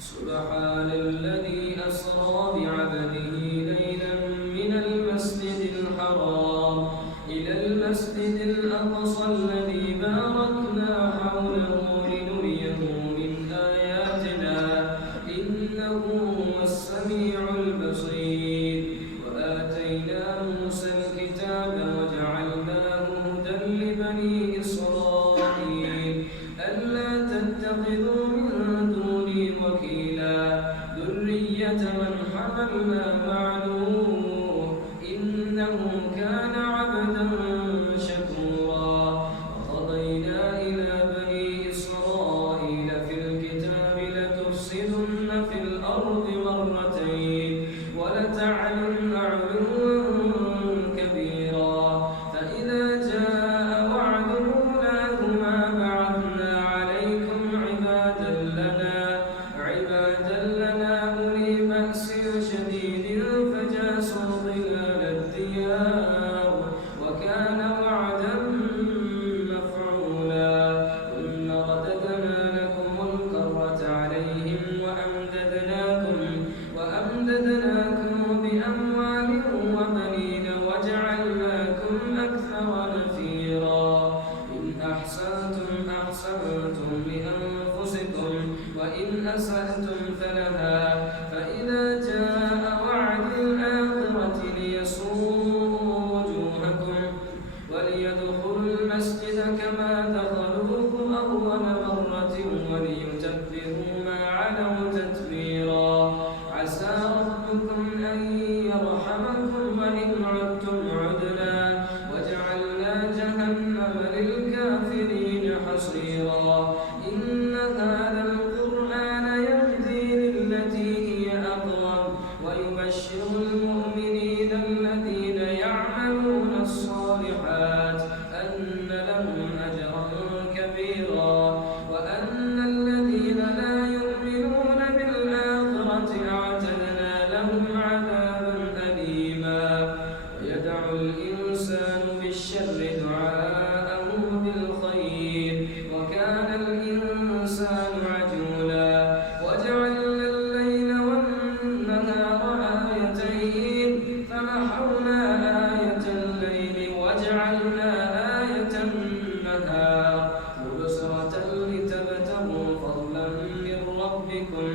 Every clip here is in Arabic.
سبحان الذي أسرى بعبده ليلا من المسجد الحرام إلى المسجد الأقصى الذي باركنا حوله لنريه من آياتنا إنه هو السميع البصير وآتينا موسى الكتاب وجعلناه هدى لبني إسرائيل ألا تتخذوا من دوني وكيلا ذرية من حملنا مع نوح إنه كان عبدا شكورا وقضينا إلى بني إسرائيل في الكتاب لتفسدن في الأرض مرتين ولتعلن علوا كبيرا فإذا جاء وعد أولاهما بعثنا عليكم عبادا لنا أولي بأس شديد فجاسوا خلال الديار وكان وعدا مفعولا ثم رددنا لكم الكرة عليهم وأمددناكم بأموال وبنين وجعلناكم أكثر نفيرا إن أحسنتم لأنفسكم وإن أسأتم فلها فإذا جاء وعد الآخرة ليسوءوا وجوهكم وليدخلوا المسجد كما دخلوه أول مرة وليتبروا ما علوا تتبيرا عسى ربكم أن يرحمكم وإن عدتم عدنا وجعلنا جهنم للكافرين حصيرا إن هذا القرآن يهدي للتي هي أقوم ويبشر المؤمنين الذين يعملون الصالحات أن لهم أجرا كبيرا وأن الذين لا يؤمنون بالآخرة أعتدنا لهم عذابا أليما ويدعو الإنسان بالشر دعاءه بالخير وكان الإنسان عجولا وجعلنا الليل والنهار آيتين فمحونا آية الليل وجعلنا آية النهار مبصرة لتبتغوا فضلا من ربكم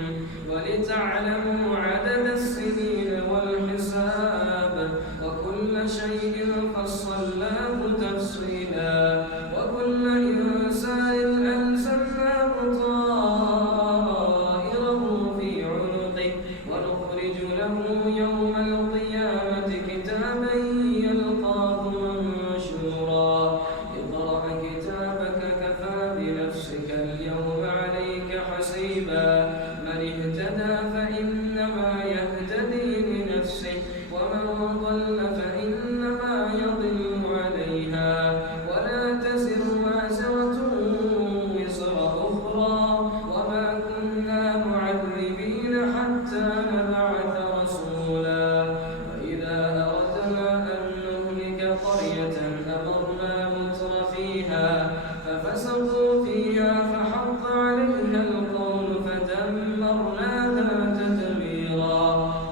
ولتعلموا عدد السنين والحساب وكل شيء فصلناه تفصيلا وكل إنسان ألزمناه طائره في عنقه ونخرج له يوم القيامة كتابا يلقاه منشورا اقرأ كتابك كفى بنفسك اليوم عليك حسيبا من اهتدى فإنما يهتدي لنفسه ومن ضل فإنما يضل عليها ولا تزر وازرة وزر أخرى وما كنا معذبين حتى نبعث رسولا وإذا أردنا أن نهلك قرية أمرنا متر فيها ففسقوا فيها فحق عليها القول فدمرناها تدميرا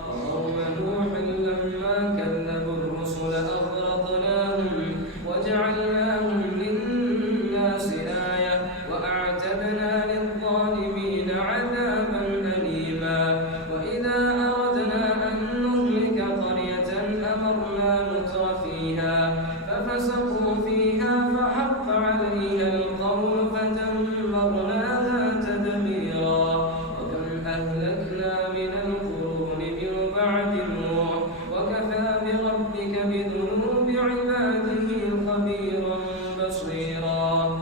وقوم نوح لما كذبوا الرسل أغرقناهم وجعلناهم للناس آية وأعتدنا للظالمين عذابا أليما وإذا أردنا أن نهلك قرية أمرنا متر فيها ففسقوا فيها فحق عليها القول فدمرناها تدميرا وكم أهلكنا من القرون من بعد نوح وكفى بربك بذنوب عباده خبيرا بصيرا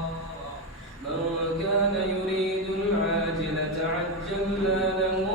من كان يريد العاجلة عجلنا له